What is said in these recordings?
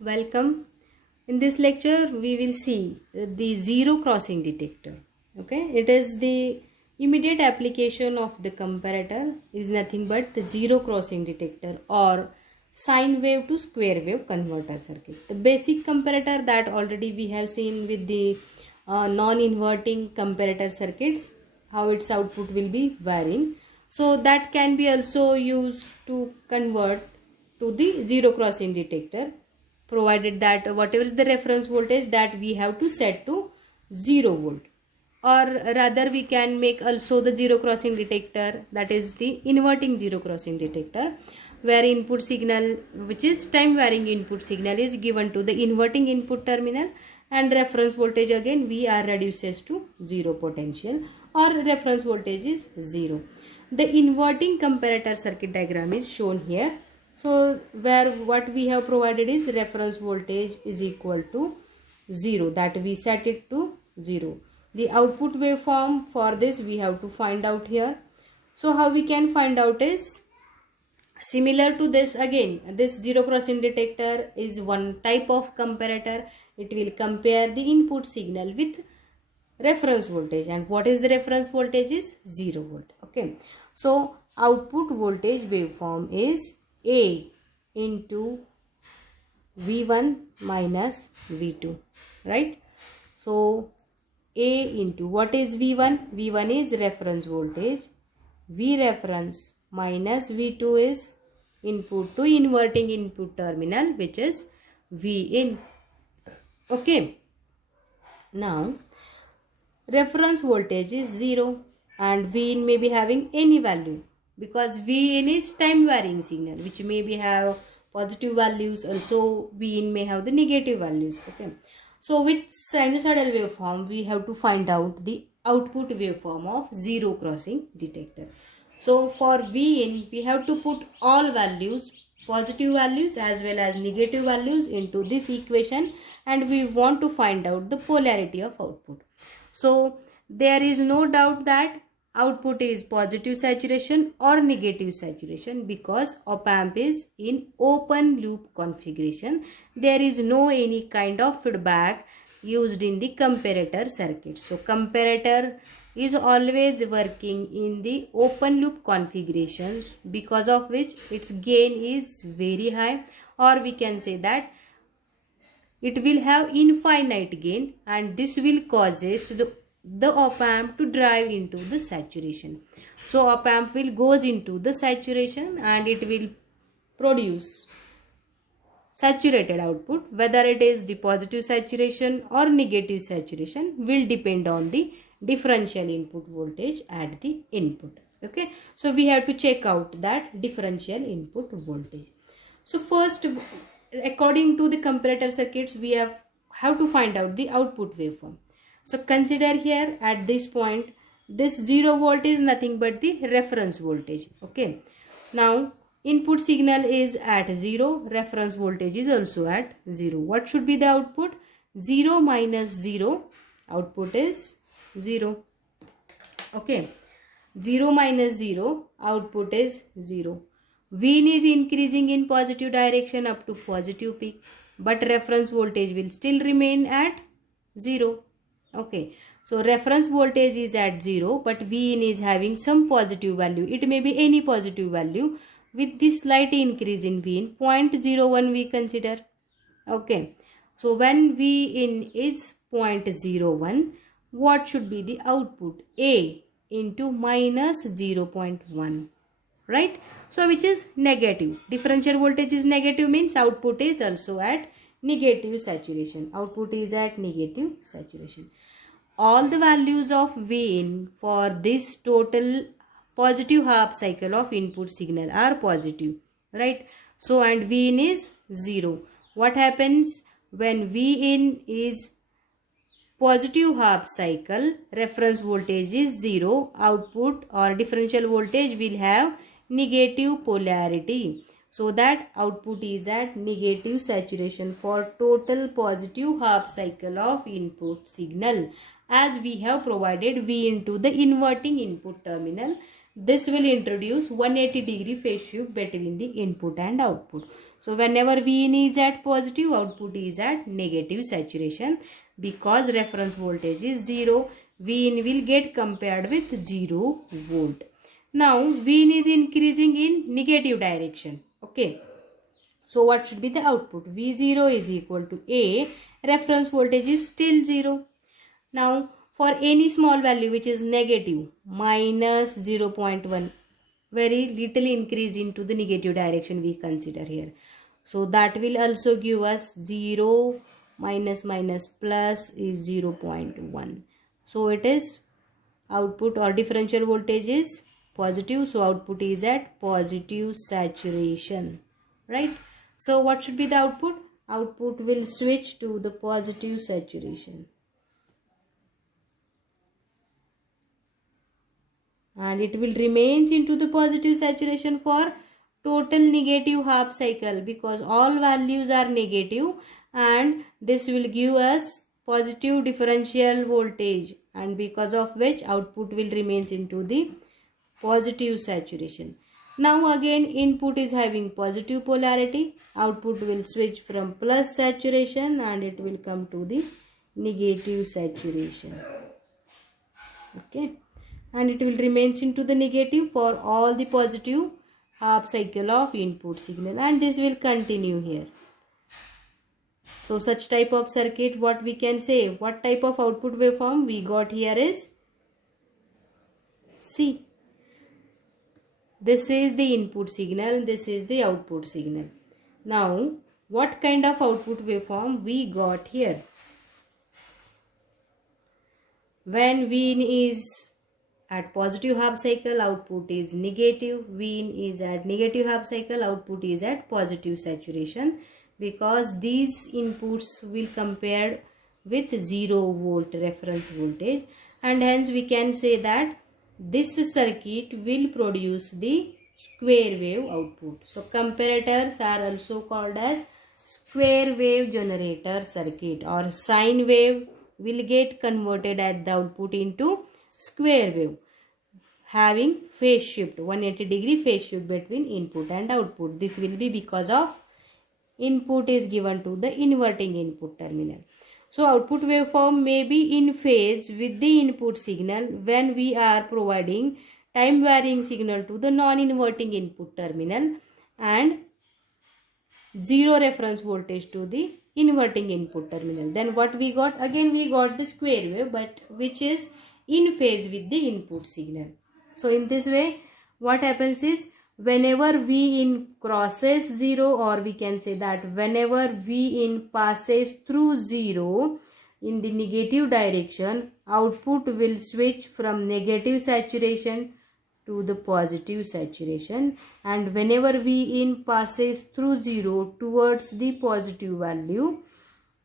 Welcome. In this lecture, we will see the zero crossing detector. Okay, it is the immediate application of the comparator is nothing but the zero crossing detector or sine wave to square wave converter circuit. The basic comparator that already we have seen with the non-inverting comparator circuits, how its output will be varying. So that can be also used to convert to the zero crossing detector, provided that whatever is the reference voltage that we have to set to 0 volt, or rather we can make also the zero crossing detector, that is the inverting zero crossing detector, where input signal, which is time varying input signal, is given to the inverting input terminal, and reference voltage again VR reduces to 0 potential, or reference voltage is 0. The inverting comparator circuit diagram is shown here. So where what we have provided is reference voltage is equal to 0, that we set it to 0. The output waveform for this we have to find out here. So how we can find out is similar to this. Again, this zero crossing detector is one type of comparator. It will compare the input signal with reference voltage, and what is the reference voltage is 0 volt. Okay, so output voltage waveform is A into V1 minus V2, right? So A into what is V1? V1 is reference voltage. V reference minus V2 is input to inverting input terminal, which is V in. Okay, now reference voltage is 0 and V in may be having any value, because V in is time varying signal which may be have positive values, also V in may have the negative values. Okay, so with sinusoidal waveform we have to find out the output waveform of zero crossing detector. So for V in we have to put all values, positive values as well as negative values, into this equation, and we want to find out the polarity of output. So there is no doubt that output is positive saturation or negative saturation, because op-amp is in open loop configuration. There is no any kind of feedback used in the comparator circuit. So comparator is always working in the open loop configurations, because of which its gain is very high, or we can say that it will have infinite gain, and this will causes the op-amp to drive into the saturation. So op-amp will goes into the saturation and it will produce saturated output. Whether it is the positive saturation or negative saturation will depend on the differential input voltage at the input. Okay, so we have to check out that differential input voltage. So first, according to the comparator circuits, we have to find out the output waveform. So consider here at this point, this 0 volt is nothing but the reference voltage. Okay, now input signal is at 0, reference voltage is also at 0. What should be the output? 0 minus 0, output is 0. Okay, 0 minus 0, output is 0. V in is increasing in positive direction up to positive peak, but reference voltage will still remain at 0. Okay, so reference voltage is at 0, but V in is having some positive value. It may be any positive value. With this slight increase in V in, 0.01 we consider. Okay, so when V in is 0.01, what should be the output? A into minus 0.1, right? So which is negative. Differential voltage is negative, means output is also at negative saturation. Output is at negative saturation. All the values of V in for this total positive half cycle of input signal are positive, right? So and V in is 0. What happens when V in is positive half cycle, reference voltage is 0, output or differential voltage will have negative polarity, so that output is at negative saturation for total positive half cycle of input signal, as we have provided V into the inverting input terminal. This will introduce 180 degree phase shift between the input and output. So whenever Vin is at positive, output is at negative saturation. Because reference voltage is 0, Vin will get compared with 0 volt. Now Vin is increasing in negative direction. Okay. So what should be the output? V0 is equal to A. Reference voltage is still 0. Now for any small value which is negative, minus 0.1, very little increase into the negative direction we consider here. So that will also give us 0 minus minus plus is 0.1. So it is output or differential voltage is positive. So output is at positive saturation, right? So what should be the output? Output will switch to the positive saturation. And it will remain into the positive saturation for total negative half cycle, because all values are negative, and this will give us positive differential voltage, and because of which output will remain into the positive saturation. Now again input is having positive polarity, output will switch from plus saturation and it will come to the negative saturation. Okay, and it will remain into the negative for all the positive half cycle of input signal, and this will continue here. So such type of circuit, what we can say, what type of output waveform we got here is, see, this is the input signal, this is the output signal. Now what kind of output waveform we got here? When Vin is at positive half cycle, output is negative. Vin is at negative half cycle, output is at positive saturation, because these inputs will compare with 0 volt reference voltage, and hence we can say that this circuit will produce the square wave output. So comparators are also called as square wave generator circuit, or sine wave will get converted at the output into square wave, having phase shift, 180-degree phase shift between input and output. This will be because of input is given to the inverting input terminal. So output waveform may be in phase with the input signal when we are providing time varying signal to the non-inverting input terminal and 0 reference voltage to the inverting input terminal. Then what we got? Again we got the square wave, but which is in phase with the input signal. So in this way what happens is, whenever Vin crosses 0, or we can say that whenever Vin passes through 0 in the negative direction, output will switch from negative saturation to the positive saturation, and whenever Vin passes through 0 towards the positive value,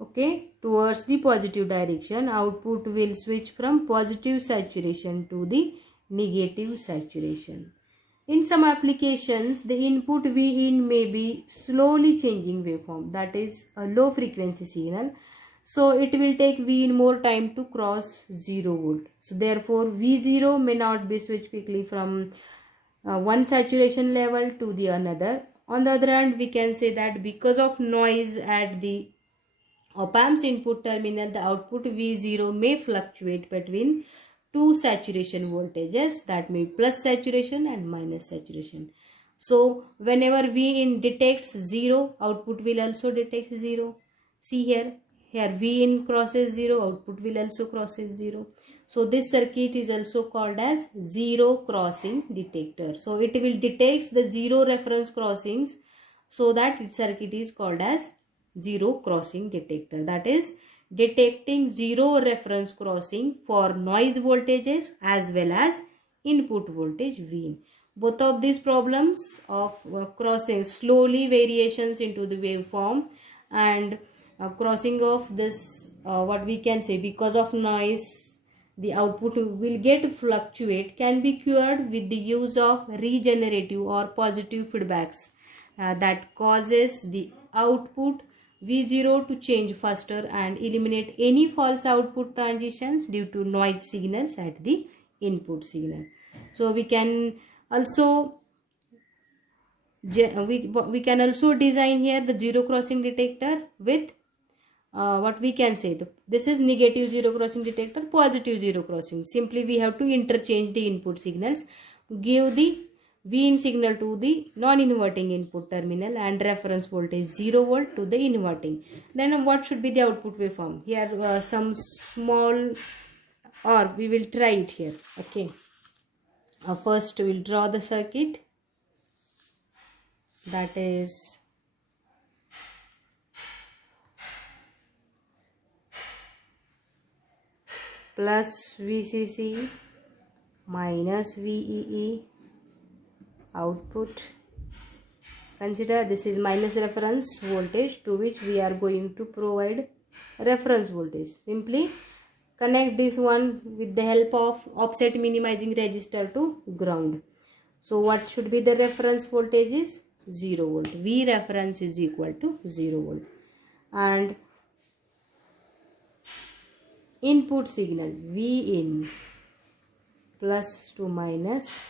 okay, towards the positive direction, output will switch from positive saturation to the negative saturation. In some applications, the input Vin may be slowly changing waveform, that is a low frequency signal. So it will take Vin more time to cross 0 volt. So therefore V0 may not be switched quickly from one saturation level to the another. On the other hand, we can say that because of noise at the op-amp's input terminal, the output V0 may fluctuate between two saturation voltages, that may be plus saturation and minus saturation. So whenever Vin detects 0, output will also detect 0. See here Vin crosses 0, output will also crosses 0. So this circuit is also called as zero crossing detector. So it will detect the 0 reference crossings, so that its circuit is called as zero crossing detector. That is detecting 0 reference crossing for noise voltages as well as input voltage Vin. Both of these problems of crossing slowly variations into the waveform and crossing of this what we can say, because of noise the output will get fluctuate, can be cured with the use of regenerative or positive feedbacks that causes the output V0 to change faster and eliminate any false output transitions due to noise signals at the input signal. So we can also We can also design here the zero crossing detector with what we can say, this is negative zero crossing detector, positive zero crossing. Simply we have to interchange the input signals, give the Vin signal to the non-inverting input terminal and reference voltage 0 volt to the inverting. Then what should be the output waveform? Here some small, or we will try it here. Okay, first we will draw the circuit, that is plus VCC minus VEE output. Consider this is minus reference voltage to which we are going to provide reference voltage. Simply connect this one with the help of offset minimizing resistor to ground. So what should be the reference voltage is 0 volt. V reference is equal to 0 volt. And input signal V in plus to minus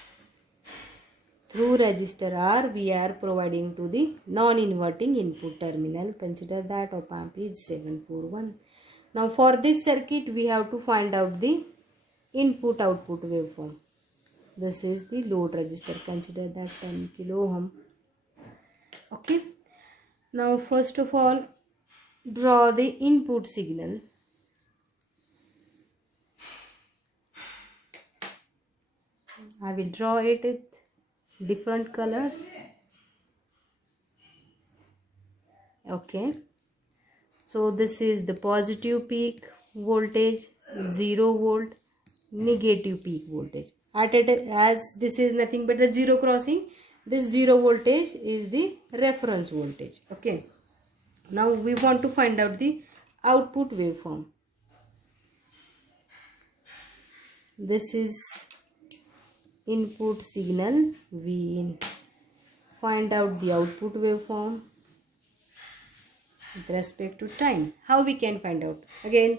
through resistor R we are providing to the non-inverting input terminal. Consider that op amp is 741. Now for this circuit we have to find out the input output waveform. This is the load resistor. Consider that 10 kilo ohm. Okay. Now first of all draw the input signal. I will draw it with different colors. Okay, so this is the positive peak voltage, 0 volt, negative peak voltage. As this is nothing but the zero crossing, this 0 voltage is the reference voltage. Okay, now we want to find out the output waveform. This is input signal V in. Find out the output waveform with respect to time. How we can find out? Again,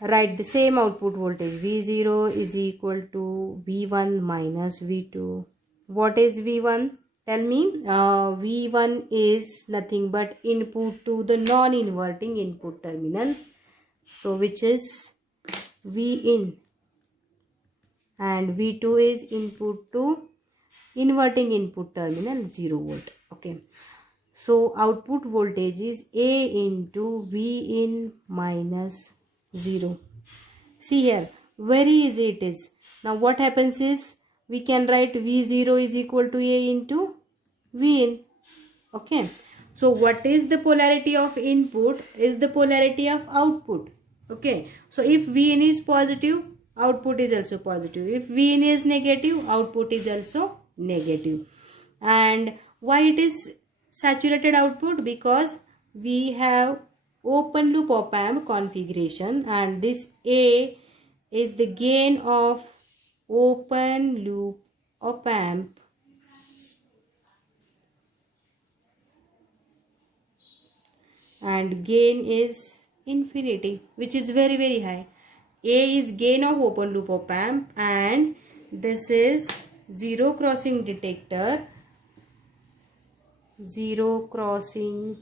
write the same output voltage. V0 is equal to V1 minus V2. What is V1? Tell me. V1 is nothing but input to the non-inverting input terminal. So which is V in. And V2 is input to inverting input terminal 0 volt. Okay. So output voltage is A into V in minus 0. See here, very easy it is. Now what happens is we can write V0 is equal to A into V in. Okay. So what is the polarity of input is the polarity of output. Okay. So if V in is positive, output is also positive. If V in is negative, output is also negative. And why it is saturated output? Because we have open loop op amp configuration, and this A is the gain of open loop op amp and gain is infinity, which is very high. A is gain of open loop op amp and this is zero crossing detector. Zero crossing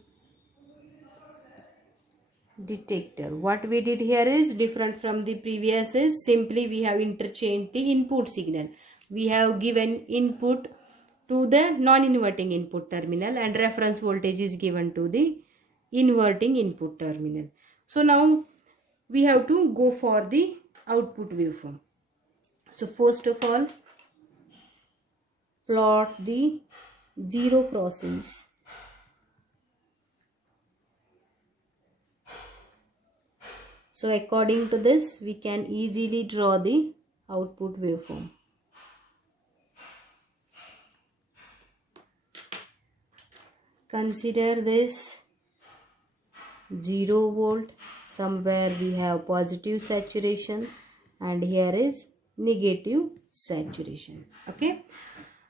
detector. What we did here is different from the previous is simply we have interchanged the input signal. We have given input to the non-inverting input terminal and reference voltage is given to the inverting input terminal. So now we have to go for the output waveform. So first of all, plot the zero crossings. So according to this, we can easily draw the output waveform. Consider this 0 volt. Somewhere we have positive saturation and here is negative saturation. Okay.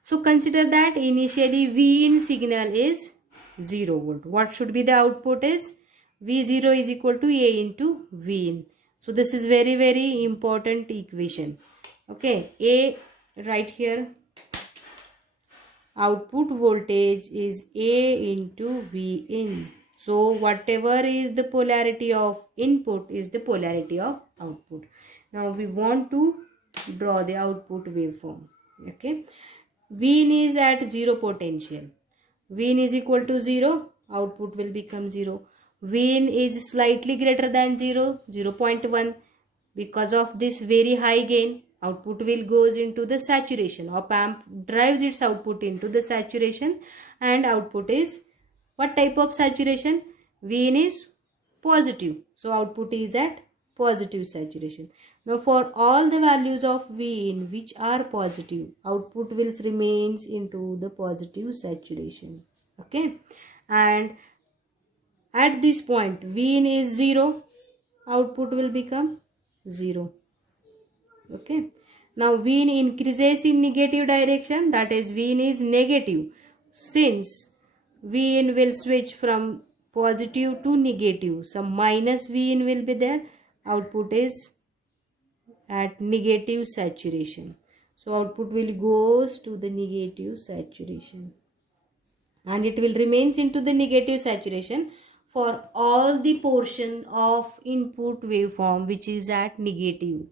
So consider that initially V in signal is 0 volt. What should be the output is V0 is equal to A into V in. So this is very important equation. Okay. A right here. output voltage is A into V in. So whatever is the polarity of input is the polarity of output. Now we want to draw the output waveform. Okay. V in is at 0 potential. V in is equal to 0, output will become 0. V in is slightly greater than 0, 0.1. Because of this very high gain, output will goes into the saturation. Op amp drives its output into the saturation, and output is what type of saturation? V in is positive. So output is at positive saturation. Now for all the values of V in which are positive, output will remains into the positive saturation. Okay. And at this point V in is 0, output will become 0. Okay. Now V in increases in negative direction, that is V in is negative. Since V in will switch from positive to negative, some minus V in will be there, output is at negative saturation. So output will goes to the negative saturation, and it will remains into the negative saturation for all the portion of input waveform which is at negative.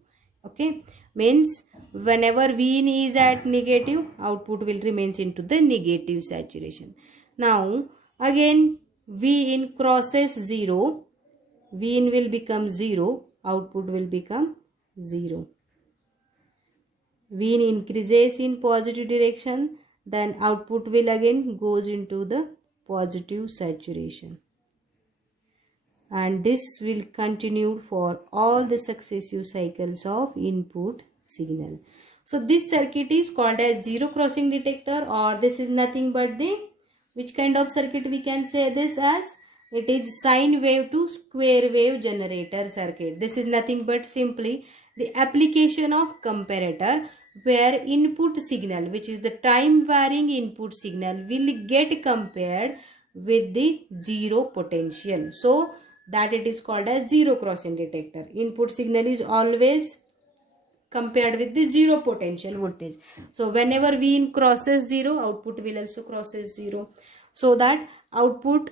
Okay, means whenever V in is at negative, output will remains into the negative saturation. Now again V in crosses 0, V in will become 0, output will become 0. V in increases in positive direction, then output will again goes into the positive saturation. And this will continue for all the successive cycles of input signal. So this circuit is called as zero crossing detector, or this is nothing but the, which kind of circuit we can say this as? It is sine wave to square wave generator circuit. This is nothing but simply the application of comparator, where input signal, which is the time varying input signal, will get compared with the zero potential. So that it is called as zero crossing detector. Input signal is always compared with the zero potential voltage. So whenever V in crosses 0, output will also crosses 0. So that output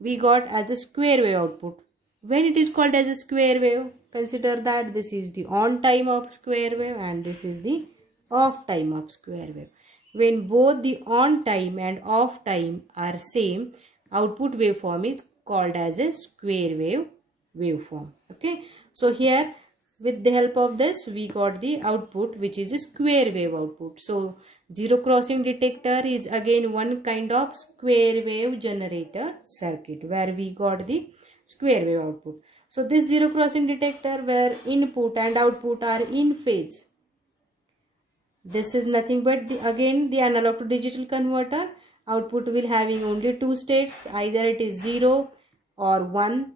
we got as a square wave output. When it is called as a square wave, consider that this is the on time of square wave and this is the off time of square wave. When both the on time and off time are same, output waveform is called as a square wave waveform. Okay, so here with the help of this we got the output which is a square wave output. So zero crossing detector is again one kind of square wave generator circuit where we got the square wave output. So this zero crossing detector where input and output are in phase. This is nothing but the again the analog to digital converter. Output will having only two states, either it is 0 or 1.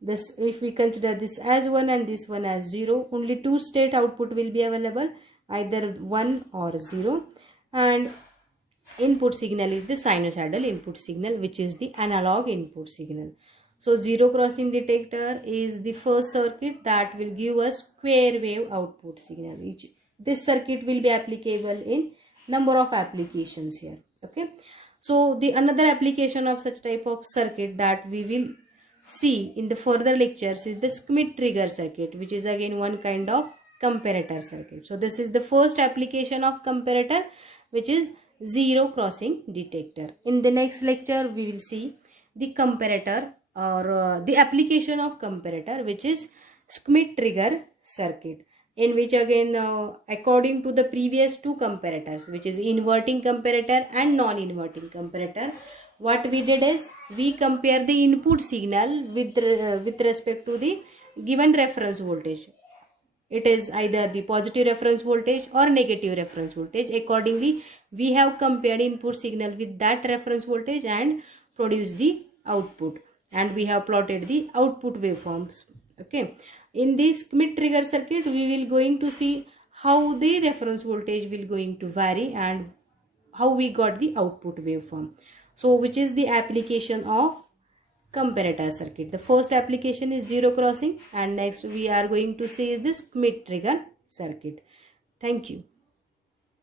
This, if we consider this as 1 and this one as 0, only two state output will be available, either 1 or 0. And input signal is the sinusoidal input signal, which is the analog input signal. So zero crossing detector is the first circuit that will give us square wave output signal. This circuit will be applicable in number of applications here. Okay, so the another application of such type of circuit that we will see in the further lectures is the Schmitt trigger circuit, which is again one kind of comparator circuit. So this is the first application of comparator, which is zero crossing detector. In the next lecture we will see the comparator or the application of comparator, which is Schmitt trigger circuit, in which again according to the previous two comparators, which is inverting comparator and non-inverting comparator, what we did is we compare the input signal with respect to the given reference voltage. It is either the positive reference voltage or negative reference voltage. Accordingly, we have compared input signal with that reference voltage and produced the output, and we have plotted the output waveforms. Okay, in this Schmitt trigger circuit we will going to see how the reference voltage will going to vary and how we got the output waveform. So which is the application of comparator circuit. The first application is zero crossing, and next we are going to see is this Schmitt trigger circuit. Thank you.